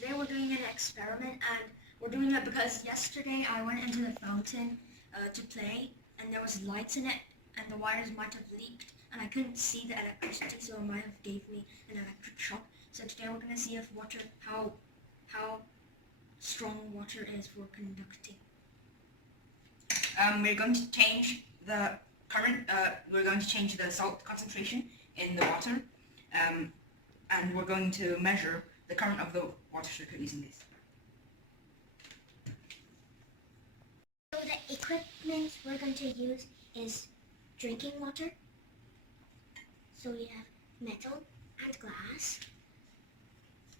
Today we're doing an experiment, and we're doing it because yesterday I went into the fountain to play, and there was lights in it, and the wires might have leaked, and I couldn't see the electricity, so it might have gave me an electric shock. So today we're going to see if water, how strong water is for conducting. We're going to change the current, we're going to change the salt concentration in the water, and we're going to measure the current of the water circuit using this. So the equipment we're going to use is drinking water. So we have metal and glass.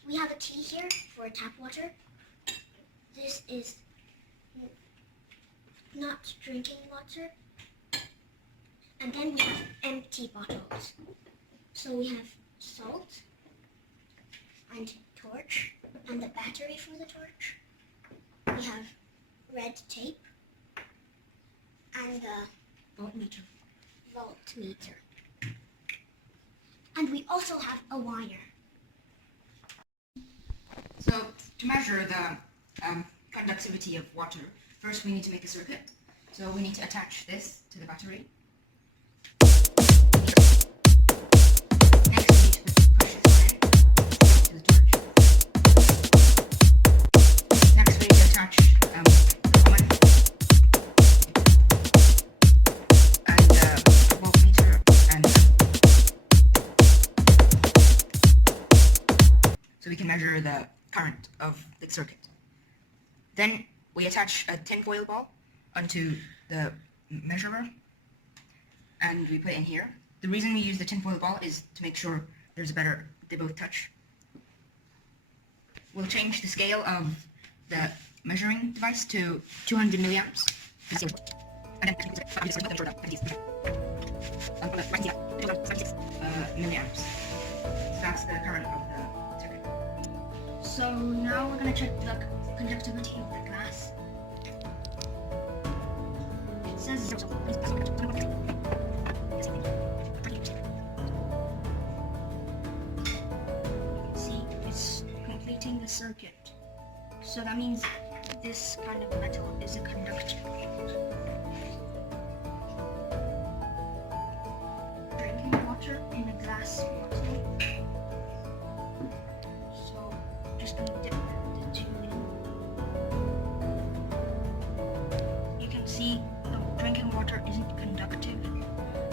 We have a tea here for tap water. This is not drinking water. And then we have empty bottles. So we have salt and torch and the battery for the torch. We have red tape and the voltmeter. And we also have a wire. So to measure the conductivity of water, first we need to make a circuit. So we need to attach this to the battery. Next we need to attach the common and voltmeter, and so we can measure the current of the circuit. Then we attach a tinfoil ball onto the measurer, and we put it in here. The reason we use the tinfoil ball is to make sure they both touch. We'll change the scale of the measuring device to 200 milliamps. Milliamps. So that's the current of the circuit. So now we're going to check the conductivity of the glass. It says see, it's completing the circuit. So that means this kind of metal is a conductor. Drinking water in a glass bottle. So just going to dip the two in. You can see the drinking water isn't conductive,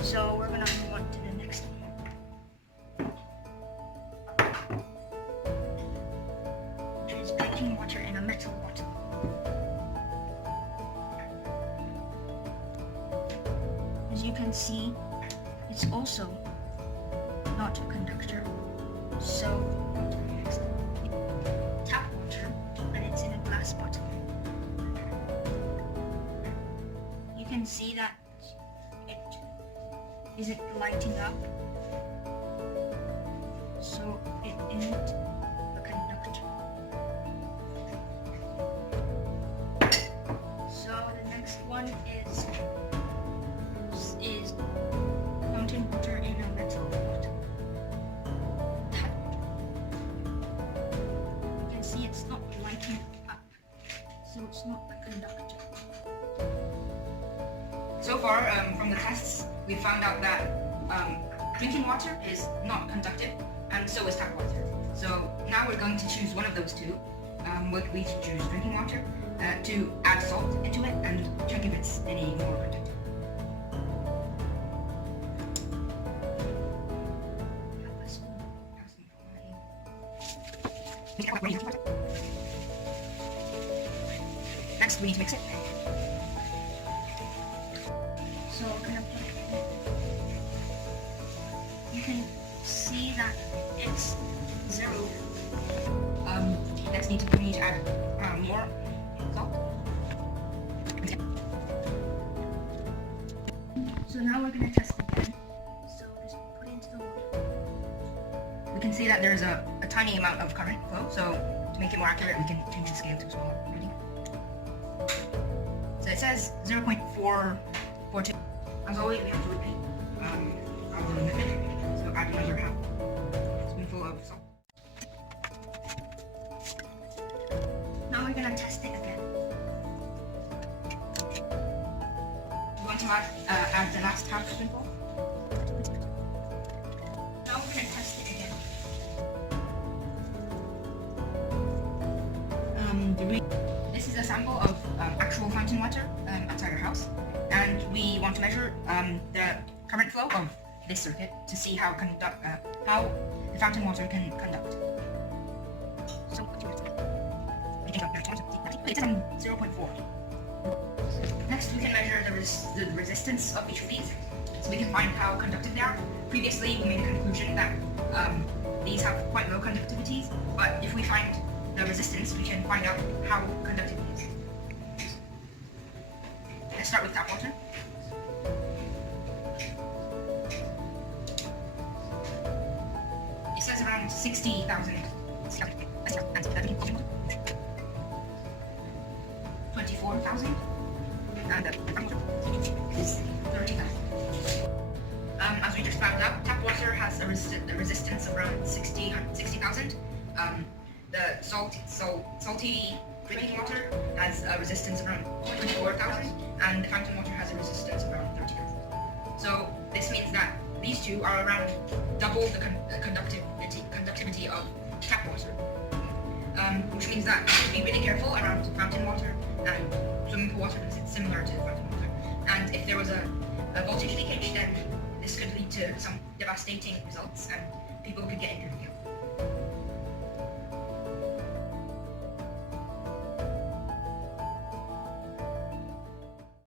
so we're going to move on to the next one, which is drinking water in a metal bottle. As you can see, it's also not a conductor, so on to the next one. Tap water, and it's in a glass bottle. You can see that it isn't lighting up, so it isn't a conductor. So the next one is fountain water in a metal bottle. Tap water. You can see it's not lighting up, so it's not a conductor. So far, from the tests, we found out that drinking water is not conductive, and so is tap water. So now we're going to choose one of those two. We choose drinking water to add salt into it and check if it's any more conductive. Next, we need to mix it. So we're gonna put it in. You can see that it's 0. Next, we need to add more salt. So now we're gonna test again. So just put it into the water. We can see that there's a tiny amount of current flow, so to make it more accurate, we can change the scale to a smaller reading. So it says 0.442. As always, we have to repeat our method. So add another half spoonful of salt. we're gonna test it again. You want to add the last half spoonful? Now we're gonna test it again. This is a sample of actual fountain water outside our house, and we want to measure the current flow of this circuit to see how the fountain water can conduct. So it's 0.4. Next, we can measure the resistance of each of these, so we can find how conductive they are. Previously, we made a conclusion that these have quite low conductivities, but if we find the resistance, we can find out how conductive it is. Let's start with tap water. It says around 60,000. 24,000. And the is 30,000. As we just found out, tap water has a resistance of around 60,000. The salty drinking water has a resistance of around 24,000, and the fountain water has a resistance of around 30,000. So this means that these two are around double the conductivity of tap water, which means that we should be really careful around fountain water and swimming pool water because it's similar to fountain water. And if there was a voltage leakage, then this could lead to some devastating results and people could get injured.